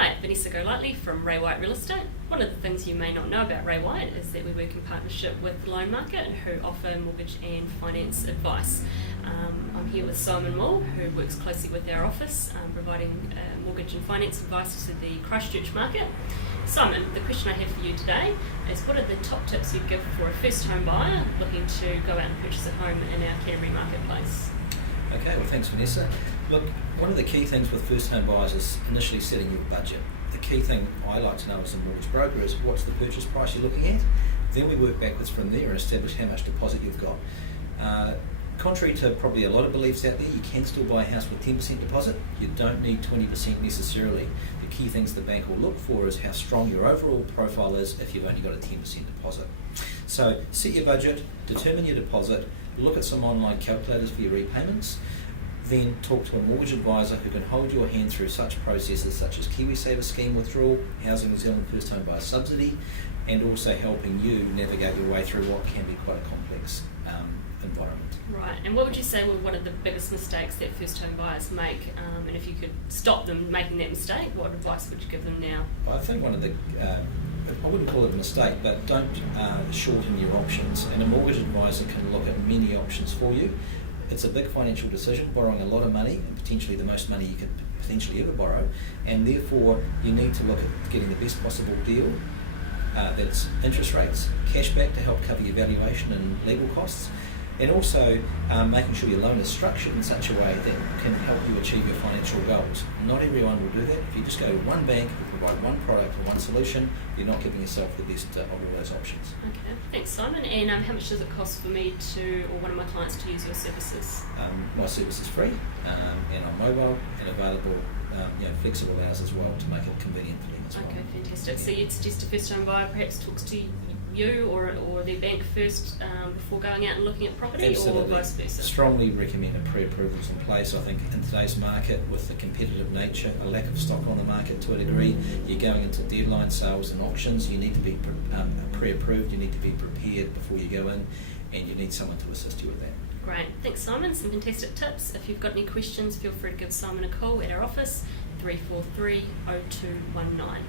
Hi, Vanessa Golightly from Ray White Real Estate. One of the things you may not know about Ray White is that we work in partnership with Loan Market, who offer mortgage and finance advice. I'm here with Simon Mull, who works closely with our office, providing mortgage and finance advice to the Christchurch market. Simon, the question I have for you today is, what are the top tips you'd give for a first home buyer looking to go out and purchase a home in our Canterbury marketplace? Okay, well thanks Vanessa. Look, one of the key things with first home buyers is initially setting your budget. The key thing I like to know as a mortgage broker is what's the purchase price you're looking at. Then we work backwards from there and establish how much deposit you've got. Contrary to probably a lot of beliefs out there, you can still buy a house with 10% deposit. You don't need 20% necessarily. The key things the bank will look for is how strong your overall profile is if you've only got a 10% deposit. So set your budget, determine your deposit, look at some online calculators for your repayments, then talk to a mortgage advisor who can hold your hand through such processes such as KiwiSaver scheme withdrawal, Housing New Zealand First Home Buyer Subsidy, and also helping you navigate your way through what can be quite a complex environment. Right, and what would you say were one of the biggest mistakes that first home buyers make, and if you could stop them making that mistake, what advice would you give them now? I think one of the, I wouldn't call it a mistake, but don't shorten your options, and a mortgage advisor can look at many options for you. It's a big financial decision, borrowing a lot of money, and potentially the most money you could potentially ever borrow, and therefore you need to look at getting the best possible deal. That's interest rates, cashback to help cover your valuation and legal costs, and also making sure your loan is structured in such a way that can help you achieve your financial goals. Not everyone will do that. If you just go to one bank who provide one product or one solution, you're not giving yourself the best of all those options. Okay, thanks Simon. And how much does it cost for me to, or one of my clients to use your services? My service is free, and I'm mobile and available, flexible hours as well to make it convenient for them as well. Okay, fantastic. So you'd suggest a first home buyer perhaps talks to you or their bank first before going out and looking at property? Absolutely. Or vice versa? Strongly recommend a pre-approvals in place. I think in today's market, with the competitive nature, a lack of stock on the market to a degree, you're going into deadline sales and auctions, you need to be pre-approved, you need to be prepared before you go in, and you need someone to assist you with that. Great, thanks Simon, some fantastic tips. If you've got any questions, feel free to give Simon a call at our office, 343 0219.